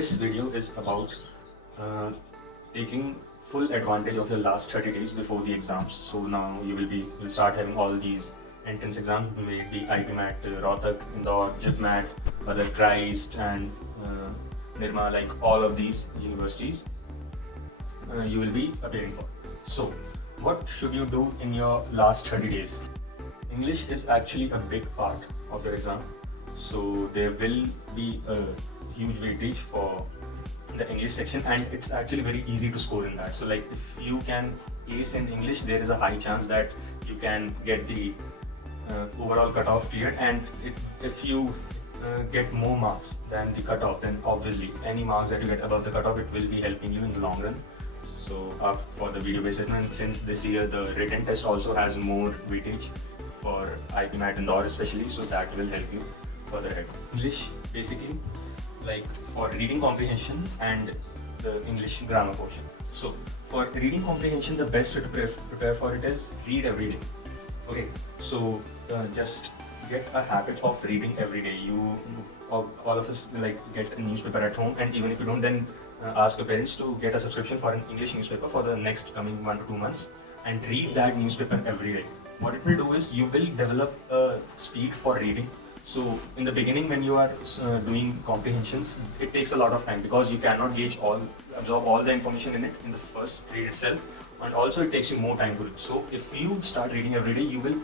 this video is about uh, taking full advantage of your last 30 days before the exams. So now you'll start having all these entrance exams, maybe IPMAT, Rohtak, Indore, JIPMAT, other Christ and Nirma, like all of these universities you will be appearing for. So what should you do in your last 30 days? English is actually a big part of your exam. So there will be a huge weightage for the English section, and it's actually very easy to score in that. So like if you can ace in English, there is a high chance that you can get the overall cutoff cleared, and if you get more marks than the cutoff, then obviously any marks that you get above the cutoff, it will be helping you in the long run. So for the video based assessment, since this year the written test also has more weightage for IPMAT and DOR especially, so that will help you further ahead. English basically like for reading comprehension and the English grammar portion. So for reading comprehension, the best way to prepare for it is read every day. Okay, so just get a habit of reading every day. All of us like get a newspaper at home, and even if you don't, then ask your parents to get a subscription for an English newspaper for the next coming 1 to 2 months and read that newspaper every day. What it will do is you will develop a speed for reading. So in the beginning, when you are doing comprehensions, it takes a lot of time because you cannot absorb all the information in it in the first read itself, and also it takes you more time to read. So if you start reading every day, you will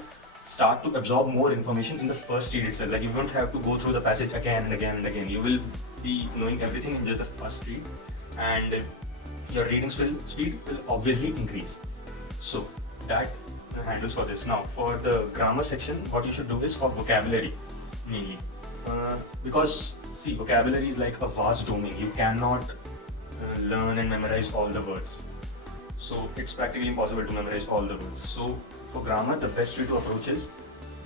start to absorb more information in the first read itself. Like you won't have to go through the passage again and again and again. You will be knowing everything in just the first read, and your reading speed will obviously increase. So that handles for this. Now for the grammar section, what you should do is for vocabulary mainly, because see, vocabulary is like a vast domain. You cannot learn and memorize all the words, so it's practically impossible to memorize all the words. So for grammar, the best way to approach is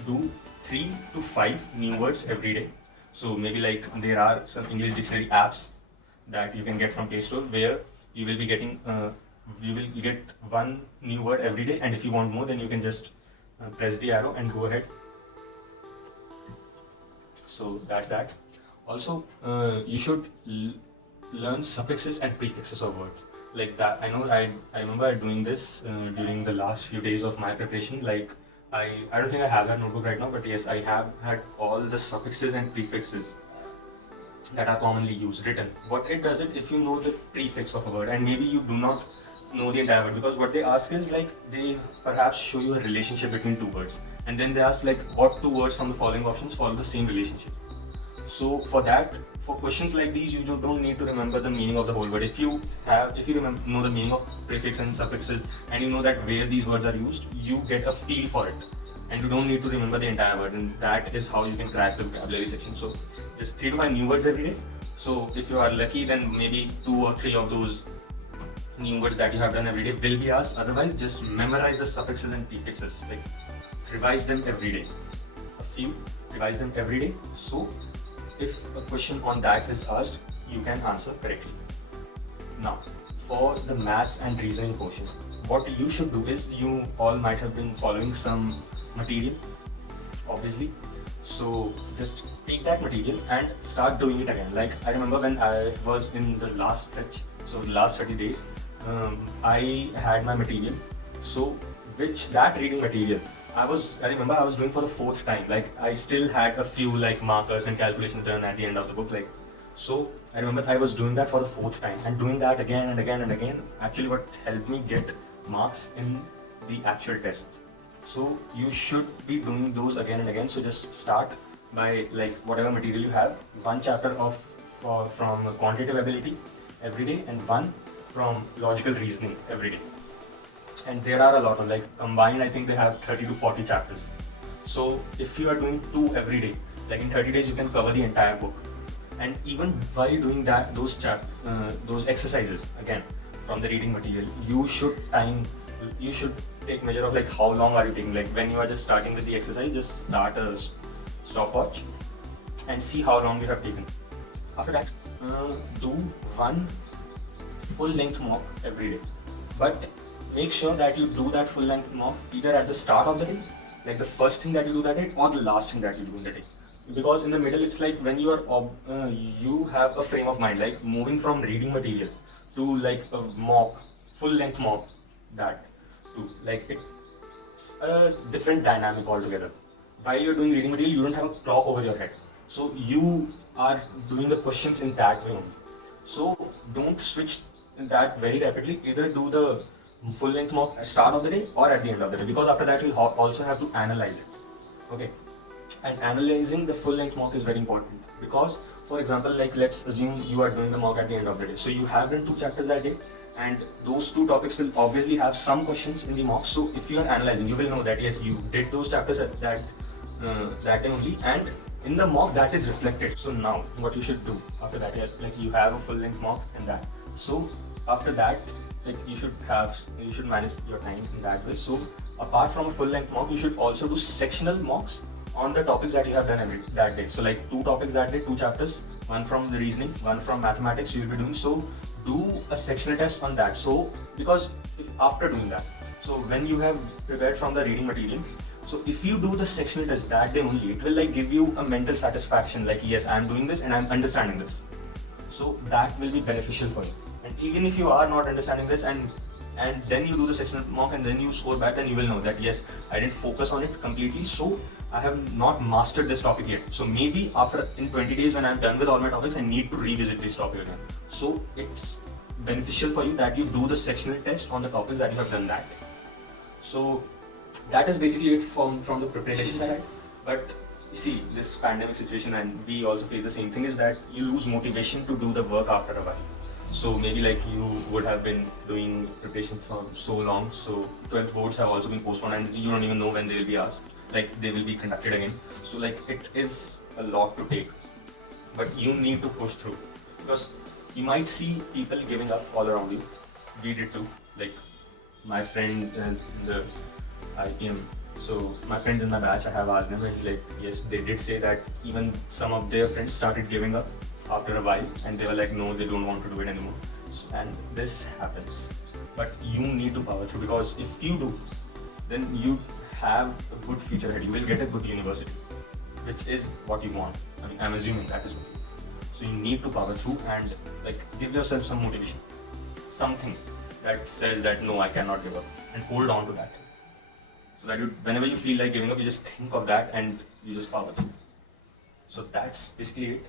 do 3 to 5 new words every day. So maybe like there are some English dictionary apps that you can get from Play Store where you will be getting you will get one new word every day, and if you want more, then you can just press the arrow and go ahead. So that's that. Also, you should learn suffixes and prefixes of words. Like that, I remember doing this during the last few days of my preparation. Like I don't think I have that notebook right now, but yes, I have had all the suffixes and prefixes that are commonly used written. What it does it, if you know the prefix of a word, and maybe you do not know the entire word, because what they ask is like they perhaps show you a relationship between two words, and then they ask like what two words from the following options follow the same relationship. So for questions like these, you don't need to remember the meaning of the whole word. If you know the meaning of prefix and suffixes, and you know that where these words are used, you get a feel for it, and you don't need to remember the entire word, and that is how you can crack the vocabulary section. So just 3 to 5 new words every day. So if you are lucky, then maybe 2 or 3 of those new words that you have done every day will be asked. Otherwise, just memorize the suffixes and prefixes. Like revise them every day. Revise them every day. So if a question on that is asked, you can answer correctly. Now, for the maths and reasoning portion, what you should do is, you all might have been following some material, obviously. So just take that material and start doing it again. Like I remember when I was in the last stretch, so the last 30 days, I had my material. So that reading material, I remember I was doing for the 4th time. Like I still had a few like markers and calculations done at the end of the book. Like so, I remember I was doing that for the 4th time, and doing that again and again and again. Actually, what helped me get marks in the actual test. So you should be doing those again and again. So just start by like whatever material you have, one chapter from quantitative ability every day, and one from logical reasoning every day. And there are a lot of, like combined, I think they have 30 to 40 chapters. So if you are doing 2 every day, like in 30 days you can cover the entire book. And even while doing that, those exercises again from the reading material, you should take measure of like how long are you taking. Like when you are just starting with the exercise, just start a stopwatch and see how long you have taken. After that, do one full length mock every day, but make sure that you do that full length mock either at the start of the day, like the first thing that you do that day, or the last thing that you do in the day. because in the middle it's like when you are you have a frame of mind like moving from reading material to like a mock, full length mock, that to like it's a different dynamic altogether. While you're doing reading material, you don't have a clock over your head, so you are doing the questions in that way only. So don't switch that very rapidly. Either do the full length mock at start of the day or at the end of the day, because after that you'll also have to analyze it. Okay, and analyzing the full length mock is very important because, for example, like let's assume you are doing the mock at the end of the day, so you have done 2 chapters that day, and those 2 topics will obviously have some questions in the mock. So if you are analyzing, you will know that yes, you did those chapters at that day only, and in the mock that is reflected. So now what you should do after that, like you have a full length mock and that, so after that, like you should manage your time in that way. So apart from a full length mock, you should also do sectional mocks on the topics that you have done that day. So like 2 topics that day, 2 chapters, one from the reasoning, one from mathematics you will be doing. So do a sectional test on that. So because after doing that, so when you have prepared from the reading material, so if you do the sectional test that day only, it will like give you a mental satisfaction like yes, I'm doing this and I'm understanding this. So that will be beneficial for you. And even if you are not understanding this and then you do the sectional mock and then you score back, then you will know that yes, I didn't focus on it completely, so I have not mastered this topic yet. So maybe after in 20 days when I'm done with all my topics, I need to revisit this topic again. So it's beneficial for you that you do the sectional test on the topics that you have done that day. So that is basically it from the preparation side. But you see, this pandemic situation, and we also face the same thing, is that you lose motivation to do the work after a while. So maybe like you would have been doing preparation for so long, so 12th boards have also been postponed and you don't even know when they will be asked, like they will be conducted again. So like it is a lot to take, but you need to push through, because you might see people giving up all around you. We did too, like my friends in the IPM. So my friends in my batch, I have asked them, and he's like, yes, they did say that even some of their friends started giving up after a while, and they were like, no, they don't want to do it anymore. And this happens, but you need to power through, because if you do, then you have a good future ahead. You will get a good university, which is what you want. I mean, I'm assuming that is what. So you need to power through and like give yourself some motivation, something that says that no, I cannot give up, and hold on to that. So that whenever you feel like giving up, you just think of that and you just power through. So that's basically it.